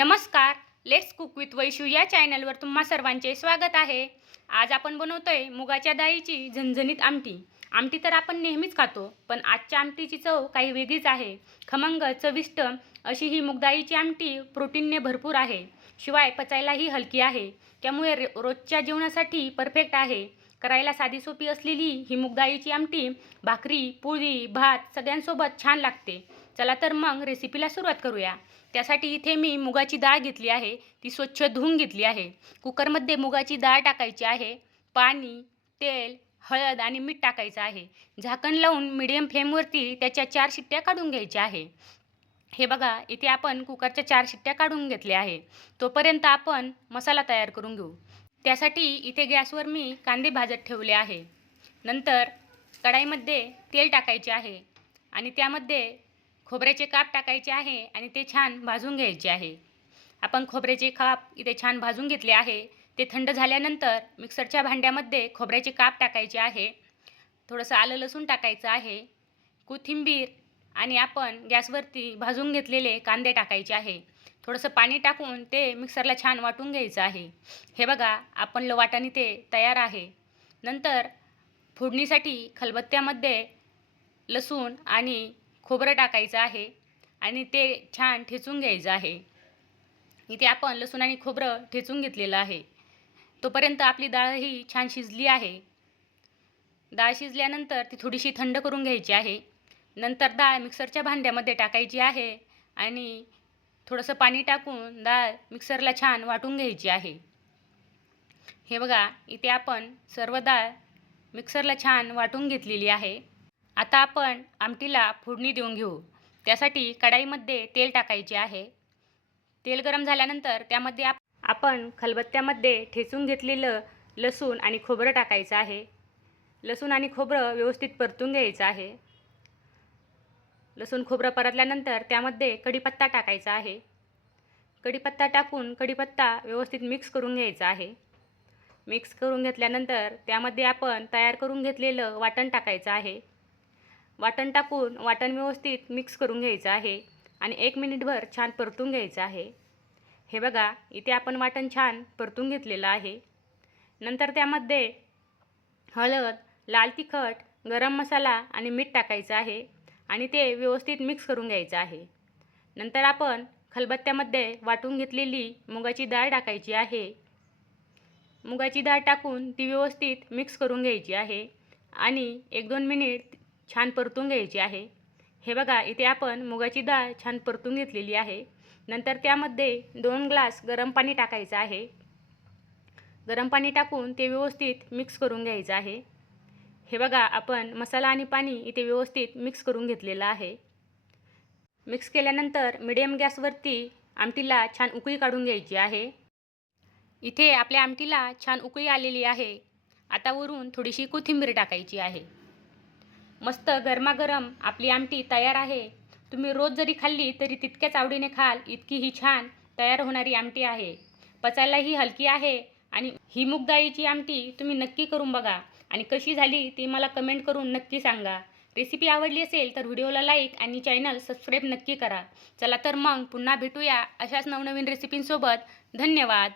नमस्कार. Let's cook with Vaishu या चॅनलवर तुम्हा सर्वांचे स्वागत आहे. आज आपण बनवतोय मुगाच्या डाळीची झणझणीत आमटी. आमटी तर आपण नेहमीच खातो, पण आजच्या आमटीची चव काही वेगळीच आहे. खमंग, चविष्ट अशी ही मुगडाळीची आमटी प्रोटीनने भरपूर आहे. शिवाय पचायलाही हलकी आहे. त्यामुळे रोजच्या जेवणासाठी परफेक्ट आहे. करायला साधी सोपी असलेली ही मुगडाळीची आमटी भाकरी, पोळी, भात सगळ्यांसोबत छान लागते. चला तर मग रेसिपीला सुरुवात करूया. त्यासाठी इथे मी मुगाची डाळ घेतली आहे. ती स्वच्छ धुवून घेतली आहे. कुकरमध्ये मुगाची डाळ टाकायची आहे. पाणी, तेल, हळद आणि मीठ टाकायचं आहे. झाकण लावून मीडियम फ्लेमवरती त्याच्या 4 शिट्ट्या काढून घ्यायच्या आहे. हे बघा, इथे आपण कुकरच्या 4 शिट्ट्या काढून घेतल्या आहे. तोपर्यंत आपण मसाला तयार करून घेऊ. त्यासाठी इथे गॅसवर मी कांदे भाजत ठेवले आहे. नंतर कढाईमध्ये तेल टाकायचे आहे आणि त्यामध्ये खोबऱ्याचे काप टाकायचे आहे आणि ते छान भाजून घ्यायचे आहे. आपण खोबऱ्याचे काप इथे छान भाजून घेतले आहे. ते थंड झाल्यानंतर मिक्सरच्या भांड्यामध्ये खोबऱ्याचे काप टाकायचे आहे. थोडंसं आलं लसूण टाकायचं आहे. कोथिंबीर आणि आपण गॅसवरती भाजून घेतलेले कांदे टाकायचे आहे. थोडंसं पाणी टाकून ते मिक्सरला छान वाटून घ्यायचं आहे. हे बघा, आपण वाटाणे ते तयार आहे. नंतर फोडणीसाठी खलबत्त्यामध्ये लसूण आणि खोबरं टाकायचं आहे आणि ते छान ठेचून घ्यायचं आहे. इथे आपण लसूण आणि खोबरं ठेचून घेतलेलं आहे. तोपर्यंत आपली डाळही छान शिजली आहे. डाळ शिजल्यानंतर ती थोडीशी थंड करून घ्यायची आहे. नंतर डाळ मिक्सरच्या भांड्यामध्ये टाकायची आहे आणि थोडंसं पाणी टाकून डाळ मिक्सरला छान वाटून घ्यायची आहे. हे बघा, इथे आपण सर्व डाळ मिक्सरला छान वाटून घेतलेली आहे. आता आपण आमटीला फोडणी देऊन घेऊ. त्यासाठी कढाईमध्ये तेल टाकायचे आहे. तेल गरम झाल्यानंतर त्यामध्ये आपण खलबत्त्यामध्ये ठेचून घेतलेलं लसूण आणि खोबरं टाकायचं आहे. लसूण आणि खोबरं व्यवस्थित परतून घ्यायचं आहे. लसूण खोबरं परतल्यानंतर त्यामध्ये कढीपत्ता टाकायचा आहे. कढीपत्ता टाकून कढीपत्ता व्यवस्थित मिक्स करून घ्यायचा आहे. मिक्स करून घेतल्यानंतर त्यामध्ये आपण तयार करून घेतलेलं वाटण टाकायचं आहे. वाटण टाकून वाटण व्यवस्थित मिक्स करून घ्यायचं आहे आणि 1 मिनिटभर छान परतून घ्यायचं आहे. हे बघा, इथे आपण वाटण छान परतून घेतलेलं आहे. नंतर त्यामध्ये हळद, लाल तिखट, गरम मसाला आणि मीठ टाकायचं आहे आणि ते व्यवस्थित मिक्स करून घ्यायचं आहे. नंतर आपण खलबत्त्यामध्ये वाटून घेतलेली मुगाची डाळ टाकायची आहे. मुगाची डाळ टाकून ती व्यवस्थित मिक्स करून घ्यायची आहे आणि 1-2 मिनिट छान परतून घ्यायची आहे. हे बघा, इथे आपण मुगाची डाळ छान परतून घेतलेली आहे. नंतर त्यामध्ये 2 ग्लास गरम पाणी टाकायचं आहे. गरम पाणी टाकून ते व्यवस्थित मिक्स करून घ्यायचं आहे. हे बघा, आपण मसाला आणि पाणी इथे व्यवस्थित मिक्स करून घेतलेलं आहे. मिक्स केल्यानंतर मिडियम गॅसवरती आमटीला छान उकळी काढून घ्यायची आहे. इथे आपल्या आमटीला छान उकळी आलेली आहे. आता वरून थोडीशी कोथिंबीर टाकायची आहे. मस्त गरमागरम आपली आमटी तयार आहे. तुम्ही रोज जरी खाल्ली तरी तितक्याच आवडीने खाल, इतकी ही छान तयार होणारी आमटी आहे. पचायलाही हलकी आहे आणि ही मूग डाळीची आमटी तुम्ही नक्की करून बघा आणि कशी झाली ते मला कमेंट करून नक्की सांगा. रेसिपी आवडली असेल तर व्हिडिओला लाईक आणि चॅनल सबस्क्राईब नक्की करा. चला तर मग पुन्हा भेटूया अशाच नवनवीन रेसिपींसोबत. धन्यवाद.